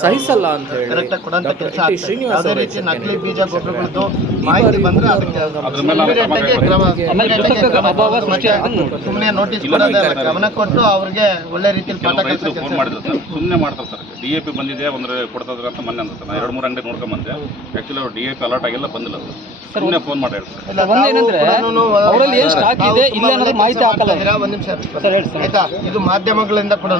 ಸಹಿಸಲ್ಲ ಅಂತ ಹೇಳಿ. ಶ್ರೀನಿವಾಸ ನಕಲಿ ಬೀಜ. ಗೊಬ್ಬರಗಳದ್ದು ಮಾಹಿತಿ ಬಂದ್ರೆ. ಸುಮ್ಮನೆ ನೋಟಿಸ್. ಗಮನ ಕೊಟ್ಟು ಅವ್ರಿಗೆ ಒಳ್ಳೆ ರೀತಿಯಲ್ಲಿ ಪಾಠ ಫೋನ್ ಮಾಡಿದ್ರು ಸರ್. ಸುಮ್ಮನೆ ಮಾಡ್ತಾರೆ ಸರ್. ಡಿ ಎ ಪಿ ಬಂದಿದೆ ಒಂದು ಕೊಡ್ತದ್ರ ಅಂತ ಮೊನ್ನೆ ಅಂತ ನಾನು ಎರಡು ಮೂರು ಅಂಗಡಿ ನೋಡ್ಕೊಂಡ್ ಬಂದೆ. ಆ್ಯಕ್ಚುಲಿ ಅವ್ರು ಡಿ ಎ ಪಿ ಅಲರ್ಟ್ ಆಗಿಲ್ಲ ಬಂದಿಲ್ಲ ಸರ್. ಸುಮ್ಮನೆ ಫೋನ್ ಮಾಡಿ ಹೇಳ್ತಾರೆ ಇಲ್ಲ, ಒಂದೇನಂದ್ರೆ ತಾವು ಕೂಡನೂ, ಅವರಲ್ಲಿ ಏನ್ ಸ್ಟಾಕ್ ಇದೆ, ಇಲ್ಲ ಅನ್ನೋದು ಮಾಹಿತಿ ಕೆಲಸ ಹಾಕಲ್ಲ. ಇದ್ದೀರಾ, ಒಂದ್ ನಿಮಿಷ. ಸರ್, ಹೇಳಿ ಸರ್. ಆಯ್ತಾ? ಇದು ಮಾಧ್ಯಮಗಳಿಂದ ಕೂಡ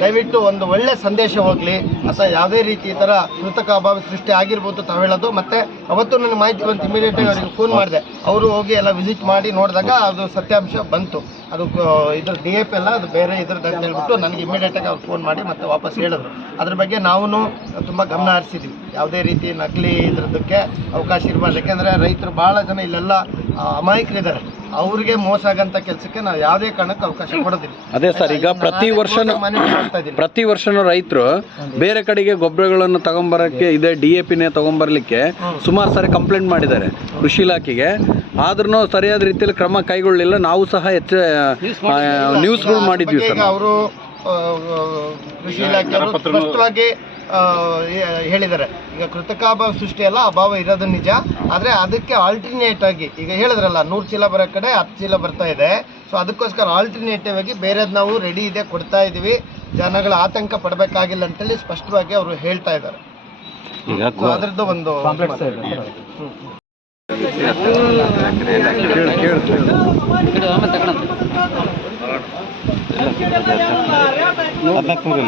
ದಯವಿಟ್ಟು ಒಂದು ಒಳ್ಳೆ ಸಂದೇಶ ಹೋಗ್ಲಿ. ಅಥವಾ ಯಾವುದೇ ರೀತಿ ಈ ತರ ಕೃತಕ ಅಭಾವ ಸೃಷ್ಟಿ ಆಗಿರ್ಬೋದು ತಾವು ಹೇಳೋದು. ಮತ್ತೆ ಅವತ್ತು ನನಗೆ ಮಾಹಿತಿ ಬಂತು ಇಮಿಡಿಯೇಟ್ ಆಗಿ ಅವರಿಗೆ ಫೋನ್ ಮಾಡಿದೆ. ಅವರು ಹೋಗಿ ಎಲ್ಲ ವಿಸಿಟ್ ಮಾಡಿ ನೋಡಿದಾಗ ಅದು ಸತ್ಯಾಂಶ ಬಂತು. ಅದು ಕ- ಇದ್ರ ಡಿ ಎಫ್ ಎಲ್ಲ ಅದು ಬೇರೆ ಇದ್ರದ್ದು ಅಂತ ಹೇಳ್ಬಿಟ್ಟು ನನಗೆ ಇಮಿಡಿಯೇಟ್ ಆಗಿ ಅವ್ರು ಫೋನ್ ಮಾಡಿ ಮತ್ತೆ ವಾಪಸ್ ಹೇಳಿದ್ರು. ಅದ್ರ ಬಗ್ಗೆ ನಾವು ತುಂಬ ಗಮನ ಹರಿಸಿದ್ವಿ. ಯಾವುದೇ ರೀತಿ ನಕಲಿ ಇದ್ರದಕ್ಕೆ ಅವಕಾಶ ಇರಬಾರ್ದು. ಯಾಕೆಂದರೆ ರೈತರು ಭಾಳ ಜನ ಇಲ್ಲೆಲ್ಲ ಅಮಾಯಕರಿದ್ದಾರೆ. ಅವ್ರಿಗೆ ಮೋಸ ಆಗಂತ ಕೆಲಸಕ್ಕೆ ನಾವು ಯಾವುದೇ ಕಾರಣಕ್ಕೆ ಅವಕಾಶ ಕೊಡೋದಿಲ್ಲ. ಅದೇ ಸರ್ ಈಗ ಪ್ರತಿ ಇದ್ದೀನಿ ಪ್ರತಿ ವರ್ಷನೂ ರೈತರು ಬೇರೆ ಕಡೆಗೆ ಗೊಬ್ಬರಗಳನ್ನು ತಗೊಂಬರಕ್ಕೆ ಇದೆ ಡಿ ಎ ಪಿನೇ ತಗೊಂಬರ್ಲಿಕ್ಕೆ ಸುಮಾರು ಸಾರಿ ಕಂಪ್ಲೇಂಟ್ ಮಾಡಿದ್ದಾರೆ ಕೃಷಿ ಇಲಾಖೆಗೆ. ಆದ್ರೂ ಸರಿಯಾದ ರೀತಿಯಲ್ಲಿ ಕ್ರಮ ಕೈಗೊಳ್ಳಲಿಲ್ಲ ನಾವು ಸಹ ಹೆಚ್ಚ ನ್ಯೂಸ್ಗಳು ಮಾಡಿದ್ವಿ ಸರ್ ಅವರು ಕೃಷಿ ಇಲಾಖೆ ಸ್ಪಷ್ಟವಾಗಿ ಹೇಳಿದ್ದಾರೆ. ಈಗ ಕೃತಕಾಭಾವ ಸೃಷ್ಟಿ ಅಲ್ಲ ಅಭಾವ ಇರೋದು ನಿಜ. ಆದರೆ ಅದಕ್ಕೆ ಆಲ್ಟರ್ನೇಟ್ ಆಗಿ ಈಗ ಹೇಳಿದ್ರಲ್ಲ ನೂರು ಚೀಲ ಬರೋ ಕಡೆ ಹತ್ತು ಚೀಲ ಬರ್ತಾ ಇದೆ. ಸೊ ಅದಕ್ಕೋಸ್ಕರ ಆಲ್ಟರ್ನೇಟಿವ್ ಆಗಿ ಬೇರೆದು ನಾವು ರೆಡಿ ಇದೆ ಕೊಡ್ತಾ ಇದ್ದೀವಿ ಜನಗಳ ಆತಂಕ ಪಡಬೇಕಾಗಿಲ್ಲ ಅಂತೇಳಿ ಸ್ಪಷ್ಟವಾಗಿ ಅವರು ಹೇಳ್ತಾ ಇದ್ದಾರೆ. ಅದರದ್ದು ಒಂದು. ಈ ಕಡೆ ಆಮೇಲೆ ತಗೊಳಂತೆ. ಹದಿನಾಲ್ಕು ನೂರು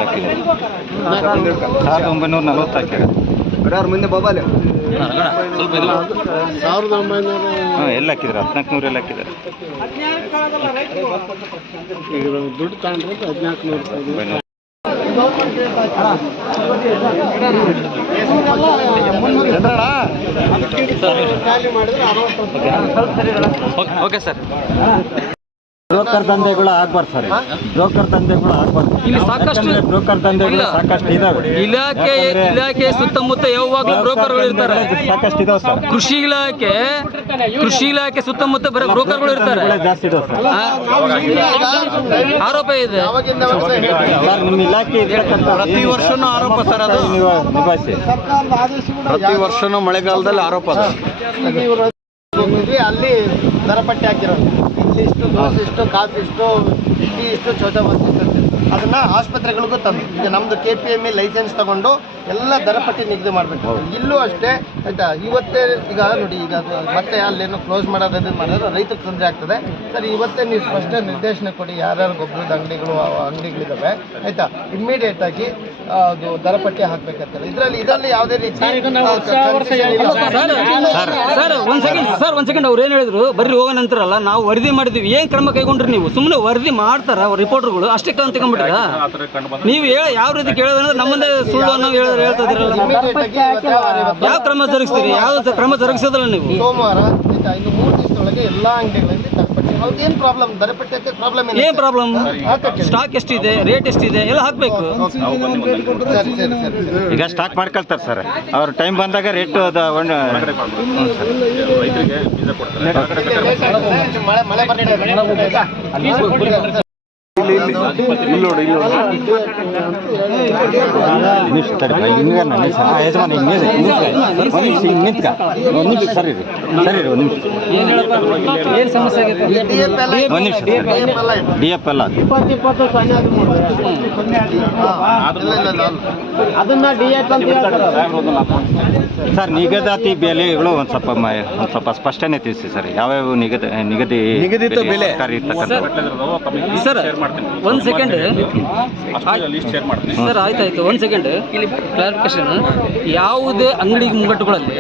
ಸಾವಿರದ ಒಂಬೈನೂರ ನಲವತ್ತು ಹಾಕಿದೆ ಹಾಂ ಎಲ್ಲ ಹಾಕಿದ್ರು ಹದಿನಾಲ್ಕು ನೂರು ಎಲ್ಲ ಹಾಕಿದ್ದಾರೆ ಒಂಬೈನೂರು. ಓಕೆ ಸರ್ ಬ್ರೋಕರ್ ದಂಧೆಗಳು ಆಗ್ಬಾರ್ದು ಸರ್ ಬ್ರೋಕರ್ ದಂಧೆಗಳು ಆಗ್ಬಾರ್ದು. ಇಲ್ಲಿ ಸಾಕಷ್ಟು ಬ್ರೋಕರ್ ದಂಧೆಗಳು ಸಾಕಷ್ಟು ಇದಾವೆ. ಇಲಾಖೆ ಇಲಾಖೆ ಸುತ್ತಮುತ್ತ ಯಾವಾಗಲೂ ಬ್ರೋಕರ್ಗಳು ಇರ್ತಾರೆ. ಸಾಕಷ್ಟು ಇದಾವೆ ಸರ್. ಕೃಷಿ ಇಲಾಖೆ ಕೃಷಿ ಇಲಾಖೆ ಸುತ್ತಮುತ್ತ ಬರೀ ಬ್ರೋಕರ್ಗಳು ಇರ್ತಾರೆ. ಜಾಸ್ತಿ ಇದಾವೆ ಸರ್. ಆರೋಪ ಇದೆ. ಸರ್ ನಿಮ್ಮ ಇಲಾಖೆ ಪ್ರತಿ ವರ್ಷನೂ ಆರೋಪ ಸರ್ ಅದು. ನೀವು ನಿಭಾಯಿಸಿ. ಪ್ರತಿ ವರ್ಷನೂ ಮಳೆಗಾಲದಲ್ಲಿ ಆರೋಪ ಅದು. ಅಲ್ಲಿ ದರಪಟ್ಟಿ ಹಾಕಿರೋದು. ಇಡ್ಲಿ ಇಷ್ಟು ದೋಸೆ ಇಷ್ಟು ಕಾಫಿ ಇಷ್ಟು ಟೀ ಇಷ್ಟು ಚೌಚಬಾತ್ ಇಷ್ಟು ಅಂತ. ಅದನ್ನ ಆಸ್ಪತ್ರೆಗಳಿಗೂ ತಂದು ಈಗ ನಮ್ದು K P M E licence ತಗೊಂಡು ಎಲ್ಲ ದರಪಟ್ಟಿ ನಿಗದಿ ಮಾಡಬೇಕು. ಇಲ್ಲೂ ಅಷ್ಟೇ ಆಯ್ತಾ ಇವತ್ತೇ ಈಗ ನೋಡಿ ಈಗ ಮತ್ತೆ ಅಲ್ಲೇನು ಕ್ಲೋಸ್ ಮಾಡೋದು ಮಾಡಿದ್ರೆ ರೈತರಿಗೆ ತೊಂದರೆ ಆಗ್ತದೆ. ಸರ್ ಇವತ್ತೇ ನೀವು ಸ್ಪಷ್ಟ ನಿರ್ದೇಶನ ಕೊಡಿ ಯಾರ್ಯಾರು ಗೊಬ್ಬರದ ಅಂಗಡಿಗಳು ಅಂಗಡಿಗಳಿದ್ದಾವೆ ಆಯಿತಾ ಇಮ್ಮಿಡಿಯೇಟ್ ಆಗಿ ದರ ಪಟ್ಟಿ ಹಾಕ್ಬೇಕಂತಲ್ಲ. ಇದರಲ್ಲಿ ಇದರಲ್ಲಿ ಯಾವುದೇ ರೀತಿ. ಸರ್ ಸರ್ ಒಂದ್ ಸೆಕೆಂಡ್ ಸರ್ ಒಂದ್ ಸೆಕೆಂಡ್ ಅವ್ರು ಏನ್ ಹೇಳಿದ್ರು? ಬರ್ರಿ ಹೋಗೋ ನಂತರಲ್ಲ ನಾವು ವರದಿ ಮಾಡಿದ್ವಿ. ಏನ್ ಕ್ರಮ ಕೈಗೊಂಡ್ರಿ ನೀವು? ಸುಮ್ಮನೆ ವರದಿ ಮಾಡ್ತಾರ ರಿಪೋರ್ಟರ್ಗಳು ಅಷ್ಟೇ ಅಂತ ತಗೊಂಡ್ಬಿಟ್ರ? ನೀವು ಹೇಳ ಯಾವ ರೀತಿ ಕೇಳೋದಂದ್ರೆ ನಮ್ಮದೇ ಸುಳ್ಳು ಅನ್ನೋ ಹೇಳ ಹೇಳ್ತಾ ಯಾವ ಕ್ರಮ ಜರುಗಿಸ್ತೀರಿ? ಯಾವ ಕ್ರಮ ಜರುಗಿಸೋದಲ್ಲ ನೀವು? ಸೋಮವಾರ ಇನ್ನು ಮೂರು ದಿವಸದೊಳಗೆ ಎಲ್ಲಾ ಅಂಗಡಿಗಳಲ್ಲಿ ಏನು ಪ್ರಾಬ್ಲಮ್ ದರಪಟ್ಟಿ ಹಾಕಿ ಪ್ರಾಬ್ಲಮ್ ಏನು ಪ್ರಾಬ್ಲಮ್ ಸ್ಟಾಕ್ ಎಷ್ಟಿದೆ? ರೇಟ್ ಎಷ್ಟಿದೆ? ಎಲ್ಲ ಹಾಕಬೇಕು. ಈಗ ಸ್ಟಾಕ್ ಮಾಡ್ಕೊಳ್ತಾರೆ ಸರ್. ಅವ್ರ ಟೈಮ್ ಬಂದಾಗ ರೇಟ್ ರೈತರಿಗೆ ಇಲ್ಲಿ ನೋಡಿ ಇಲ್ಲಿ ನೋಡಿ ಒಂದು ನಿಮಿಷ ನಿಂತ್ಕ ಒಂದು ನಿಮಿಷ ಸರಿ ರೀ ಸರಿ ರೀ ಒಂದು ನಿಮಿಷ ಏನು ಸಮಸ್ಯೆ ಆಗೈತೆ ಒಂದು ನಿಮಿಷ. ಡಿ ಎಫ್ ಅಲ್ಲ. ಅದನ್ನ ಡಿ ಎಫ್ ಅಂತ ಹೇಳ್ತಾರೆ ಸರ್ ನಿಗದಾತಿ ಬೆಲೆಗಳು ಒಂದು ಸ್ವಲ್ಪ ಮ- ಒಂದು ಸ್ವಲ್ಪ ಸ್ಪಷ್ಟನೆ ತಿಳಿಸಿ ಸರ್. ಯಾವ್ಯಾವ ನಿಗದಿ ನಿಗದಿ ನಿಗದಿತ ಬೆಲೆ. ಸರ್ಕಾರಿ ಇರ್ತಕ್ಕಂಥ ಸರ್ ಒಂದ್ ಸೆಕೆಂಡ್ ಲಿಸ್ಟ್ ಶೇರ್ ಮಾಡ್ತೀನಿ. ಸರ್ ಆಯ್ತಾಯ್ತು ಒಂದ್ ಸೆಕೆಂಡ್ ಇಲ್ಲಿ ಕ್ಲಾರಿಫಿಕೇಶನ್ ಯಾವುದೇ ಅಂಗಡಿ ಮುಂಗಟ್ಟುಗಳಲ್ಲಿ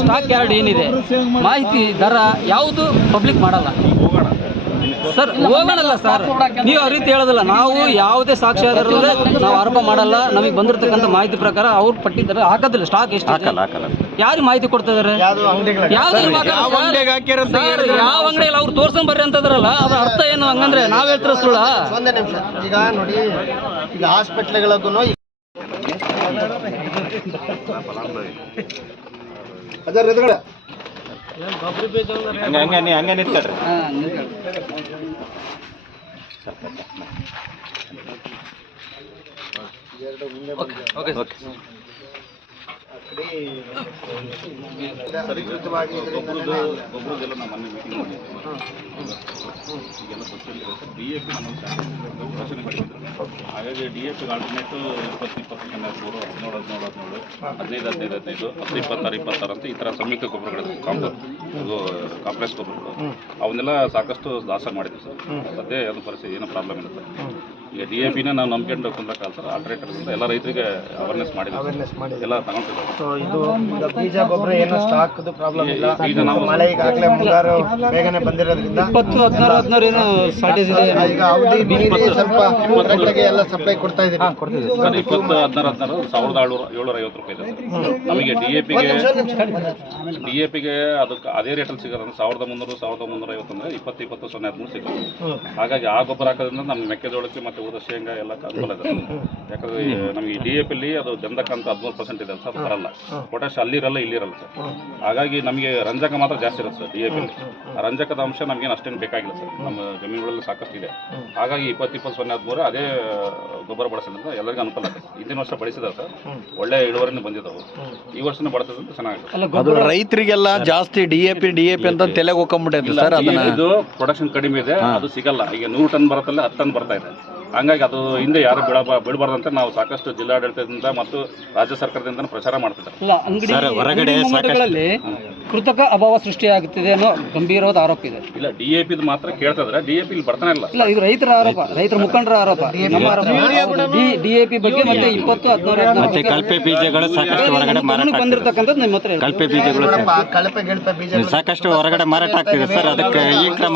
ಸ್ಟಾಕ್ ಯಾರ್ಡ್ ಏನಿದೆ? ಮಾಹಿತಿ ದರ ಯಾವುದು ಪಬ್ಲಿಕ್ ಮಾಡಲ್ಲ. ಸರ್ ಹೋಗೋಣಲ್ಲ ಸರ್. ನೀವು ಆ ರೀತಿ ಹೇಳೋದಲ್ಲ. ನಾವು ಯಾವುದೇ ಸಾಕ್ಷ್ಯಾಧಾರದಲ್ಲೇ ನಾವು ಆರೋಪ ಮಾಡಲ್ಲ. ನಮಗೆ ಬಂದಿರತಕ್ಕಂಥ ಮಾಹಿತಿ ಪ್ರಕಾರ ಅವ್ರು ಪಟ್ಟಿದ್ದಾರೆ. ಹಾಕೋದಿಲ್ಲ ಸ್ಟಾಕ್ ಎಷ್ಟು ಹಾಕಲ್ಲ ಹಾಕಲ್ಲ. ಯಾರು ಮಾಹಿತಿ ಕೊಡ್ತಾ ಇದಾರೆ ಯಾವ ಅಂಗಡಿಯಲ್ಲಿ ಅವ್ರು ತೋರ್ಸ್ಕೊಂಡ್ ಬರ್ರಿ ಅಂತದ್ರಲ್ಲ. ಅದ್ರ ಅರ್ಥ ಏನು? ಹಂಗಂದ್ರೆ ನಾವ್ ಹೇಳ್ತಿರೋ ಸುಳ್ಳ? ಒಂದೇ ನಿಮಿಷ. ಈಗ ನೋಡಿ ಈಗ ಹಾಸ್ಪಿಟ್ಲ್ಗಳಿಗೂ ಅದರ ಎದುರುಗಡೆ. ಹಂಗೆ ಹಂಗೆ ನೀ ಹಂಗೆ ನಿಂತ್ಕೊಳ್ರಿ. ಓಕೆ ನಿಲ್ಕೊಳ್ಳಿ. ಸರಿಕೃತವಾಗಿ ಇದರಿಂದ ಗೊಬ್ಬರದೆಲ್ಲ ನಾವು ಮೊನ್ನೆ ಮೀಟಿಂಗ್ ಈಗೆಲ್ಲ ಸಬ್ಸಿಡಿ ಡಿ ಎ ಪಿ ನಮ್ಮ ಯೋಚನೆ ಮಾಡಿದ್ರು ಹಾಗಾಗಿ ಡಿ ಎ ಪಿ ಆಲ್ಟರ್ನೇಟ್ ಇಪ್ಪತ್ತು ಇಪ್ಪತ್ತು ಹದಿಮೂರು ಹದಿನೇಳು ಹದಿನೇಳು ಹದಿನೇಳು ಹದಿನೈದು ಹದಿನೈದು ಹದಿನೈದು ಹತ್ತು ಇಪ್ಪತ್ತಾರು ಇಪ್ಪತ್ತಾರು ಅಂತ ಈ ಥರ ಸಂಯುಕ್ತ ಗೊಬ್ಬರಗಳಿದೆ ಕಾಂಪ ಇದು ಕಾಂಪ್ಲೆಕ್ಸ್ ಗೊಬ್ಬರಗಳು ಅವನ್ನೆಲ್ಲ ಸಾಕಷ್ಟು ದಾಸ ಮಾಡಿದ್ವಿ ಸರ್. ಸದ್ಯ ಅದು ಪರಿಸ್ಥಿತಿ. ಏನೋ ಪ್ರಾಬ್ಲಮ್ ಇಲ್ಲ ಸರ್. ಈಗ ಡಿ ಎ ಪಿನ ನಾವು ನಂಬ್ಕೊಂಡು ಕುಂದಕ್ಕಾಗಲ್ಲ ಸರ್ ಆಲ್ಟ್ರೇಟರ್ದಿಂದ ಎಲ್ಲ ರೈತರಿಗೆ ಅವೇರ್ನೆಸ್ ಮಾಡಿದ್ದೀವಿ. ಎಲ್ಲ ತಗೊಂತಿದ್ದಾರೆ ಸೊ ಇದು ಈಗ ಬೀಜ ಗೊಬ್ಬರ ಏನೋ ಸ್ಟಾಕ್ ಪ್ರಾಬ್ಲಮ್ ಇಲ್ಲ. ಈಗ ನಾವು ಮಳೆ ಈಗಾಗಲೇ ಮುಂಗಾರು ಬೇಗನೆ ಬಂದಿರೋದ್ರಿಂದ ಇಪ್ಪತ್ತು ಹದಿನಾರು ಹದಿನಾರು ಏನು ಶಾರ್ಟೇಜ್ ಇದೆ. ಈಗ ಅವಧಿ ಮೀರಿ ಸ್ವಲ್ಪ ರೈತರಿಗೆ ಎಲ್ಲ ಸಪ್ಲೈ ಕೊಡ್ತಾ ಇದ್ದೀರಿ ಸರ್ ಇಪ್ಪತ್ತು ಹದಿನಾರು ಹದಿನಾರು ಸಾವಿರದ ಏಳ್ನೂರ ಏಳ್ನೂರ ಐವತ್ತು ರೂಪಾಯಿ ಇದೆ ನಮಗೆ ಡಿ ಎ ಪಿಗೆ ಡಿ ಎ ಪಿಗೆ ಅದಕ್ಕೆ ಅದೇ ರೇಟಲ್ಲಿ ಸಿಗೋದು ಸಾವಿರದ ಮುನ್ನೂರು ಸಾವಿರದ ಮುನ್ನೂರ ಐವತ್ತು ಅಂದರೆ ಇಪ್ಪತ್ತು ಇಪ್ಪತ್ತು ಸೊನ್ನೆ ಹದಿಮೂರು ಸಿಗೋದು. ಹಾಗಾಗಿ ಆ ಗೊಬ್ಬರ ಹಾಕೋದ್ರಿಂದ ನಮ್ಮ ಮೆಕ್ಕೆಜೋಳಕ್ಕೆ ಮತ್ತು ಉಳಿದ ಶೇಂಗಾ ಎಲ್ಲ ಅನುಕೂಲ ಇದೆ ಯಾಕಂದ್ರೆ ನಮಗೆ ಡಿ ಎ ಪಿಲಿ ಅದು ಗಂಧಕ ಅಂತ ಹದಿಮೂರು ಪರ್ಸೆಂಟ್ ಇದೆ ಸರ್ ಅದು ಬರಲ್ಲ ಪೊಟ್ಯಾಶ್ ಅಲ್ಲಿರಲ್ಲ ಇಲ್ಲಿರಲ್ಲ ಸರ್. ಹಾಗಾಗಿ ನಮಗೆ ರಂಜಕ ಮಾತ್ರ ಜಾಸ್ತಿ ಇರುತ್ತೆ ಸರ್ ಡಿ ಎ ಪಿಲಿ ಆ ರಂಜಕದ ಅಂಶ ನಮಗೇನು ಅಷ್ಟೇನು ಬೇಕಾಗಿಲ್ಲ ಸರ್. ನಮ್ಮ ಜಮೀನುಗಳಲ್ಲಿ ಸಾಕಷ್ಟು ಇದೆ. ಹಾಗಾಗಿ ಇಪ್ಪತ್ತು ಇಪ್ಪತ್ತು ಸೊನ್ನೆ ಹದಿಮೂರು ಅದೇ ಗೊಬ್ಬರ ಬಳಸೋದ್ರಿಂದ ಎಲ್ಲರಿಗೂ ಅನುಕೂಲ ಆಗುತ್ತೆ. ಹಿಂದಿನ ವರ್ಷ ಬಳಸಿದ ಸರ್. ಒಳ್ಳೆ ಇಳುವರಿನೂ ಬಂದಿದ್ದಾವೆ ಈ ವರ್ಷನೂ ಬಳಸೋದ್ರಿಂದ ಚೆನ್ನಾಗಿದೆ ಅದು ರೈತರಿಗೆಲ್ಲ ಜಾಸ್ತಿ D A P D A P ಅಂತ ತಲೆಗೆ ಹೋಗ್ಕೊಂಬಿಟ್ಟೈತೆ ಸರ್ ಅದನ್ನ ಇದು ಪ್ರೊಡಕ್ಷನ್ ಕಡಿಮೆ ಇದೆ ಅದು ಸಿಗಲ್ಲ. ಈಗ ನೂರು ಟನ್ ಬರುತ್ತಲ್ಲ ಹತ್ತು ಟನ್ ಬರ್ತಾ ಇದೆ. ಹಂಗಾಗಿ ಅದು ಹಿಂದೆ ಯಾರು ಬಿಡ ಬಿಡಬಾರ್ದಂತ ನಾವು ಸಾಕಷ್ಟು ಜಿಲ್ಲಾಡಳಿತದಿಂದ ಮತ್ತು ರಾಜ್ಯ ಸರ್ಕಾರದಿಂದ ಪ್ರಚಾರ ಮಾಡ್ತಿದ್ದಾರೆ ಕೃತಕ ಅಭಾವ ಸೃಷ್ಟಿಯಾಗುತ್ತಿದೆ ಅನ್ನೋ ಗಂಭೀರವಾದ ಆರೋಪ ಇದೆ ಇಲ್ಲ ಡಿ ಎ ಪಿದು ಮಾತ್ರ ಕೇಳ್ತಾ ಇದ್ರೆ ಡಿ ಎ ಪಿ ಇಲ್ಲಿ ಬರ್ತಾನೆ ಇಲ್ಲ ಇಲ್ಲ ಇದು ರೈತರ ಆರೋಪ ರೈತರ ಮುಖಂಡರ ಆರೋಪ ನಮ್ಮ ಆರೋಪ ಡಿ ಎ ಪಿ ಬಗ್ಗೆ ಮತ್ತೆ ಇಪ್ಪತ್ತು ಹದಿನಾರು ಮತ್ತೆ ಕಳಪೆ ಬೀಜಗಳು ಸಾಕಷ್ಟು ಹೊರಗಡೆ ಮಾರಾಟ ಆಗ್ತಿದೆ. ಬಂದಿರತಕ್ಕಂಥದ್ದು ನಿಮ್ಮ ಹತ್ರ. ಕಳಪೆ ಬೀಜಗಳು ಕಳಪೆ ಗಿಳಪೆ ಬೀಜ ಸಾಕಷ್ಟು ಹೊರಗಡೆ ಮಾರಾಟ ಆಗ್ತಿದೆ ಸರ್ ಅದಕ್ಕೆ ಈ ಕ್ರಮ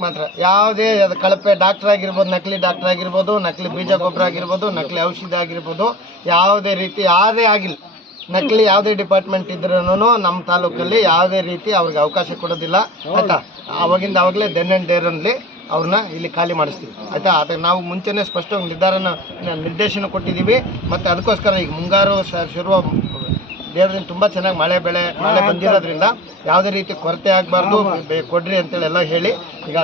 ಮಾತ್ರ ಯಾವುದೇ ಕಳಪೆ ಡಾಕ್ಟರ್ ಆಗಿರ್ಬೋದು ನಕಲಿ ಡಾಕ್ಟರ್ ಆಗಿರ್ಬೋದು ನಕಲಿ ಬೀಜ ಗೊಬ್ಬರ ಆಗಿರ್ಬೋದು ನಕಲಿ ಔಷಧಿ ಆಗಿರ್ಬೋದು ಯಾವುದೇ ರೀತಿ ಯಾವುದೇ ಆಗಿಲ್ಲ. ನಕಲಿ ಯಾವುದೇ ಡಿಪಾರ್ಟ್ಮೆಂಟ್ ಇದ್ರೂ ನಮ್ಮ ತಾಲೂಕಲ್ಲಿ ಯಾವುದೇ ರೀತಿ ಅವ್ರಿಗೆ ಅವಕಾಶ ಕೊಡೋದಿಲ್ಲ. ಆಯ್ತಾ? ಅವಾಗಿಂದ ಅವಾಗಲೇ ದೆನ್ ಆ್ಯಂಡ್ ಡೇರಲ್ಲಿ ಅವ್ರನ್ನ ಇಲ್ಲಿ ಖಾಲಿ ಮಾಡಿಸ್ತೀವಿ. ಆಯ್ತಾ? ಅದಕ್ಕೆ ನಾವು ಮುಂಚೆನೇ ಸ್ಪಷ್ಟವಾಗಿ ನಿರ್ಧಾರನ ನಿರ್ದೇಶನ ಕೊಟ್ಟಿದ್ದೀವಿ. ಮತ್ತು ಅದಕ್ಕೋಸ್ಕರ ಈಗ ಮುಂಗಾರು ಶುರುವ ಶುರು ದೇವರಿಂದ ತುಂಬ ಚೆನ್ನಾಗಿ ಮಳೆ ಬೆಳೆ ಮಳೆ ಬಂದಿರೋದ್ರಿಂದ ಯಾವುದೇ ರೀತಿ ಕೊರತೆ ಆಗಬಾರ್ದು. ಕೊಡ್ರಿ ಅಂತೇಳಿ ಎಲ್ಲ ಹೇಳಿ ಈಗ